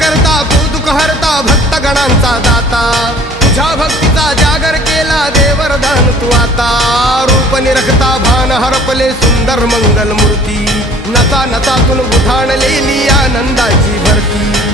करता कौतुक हरता भक्त गणांचा दाता तुझ्या भक्तीचा जागर केला देवरदान तू आता रूप निरखता भान हरपले सुंदर मंगल मूर्ती नसा नसातून उधाणलेली आनंदाची भरती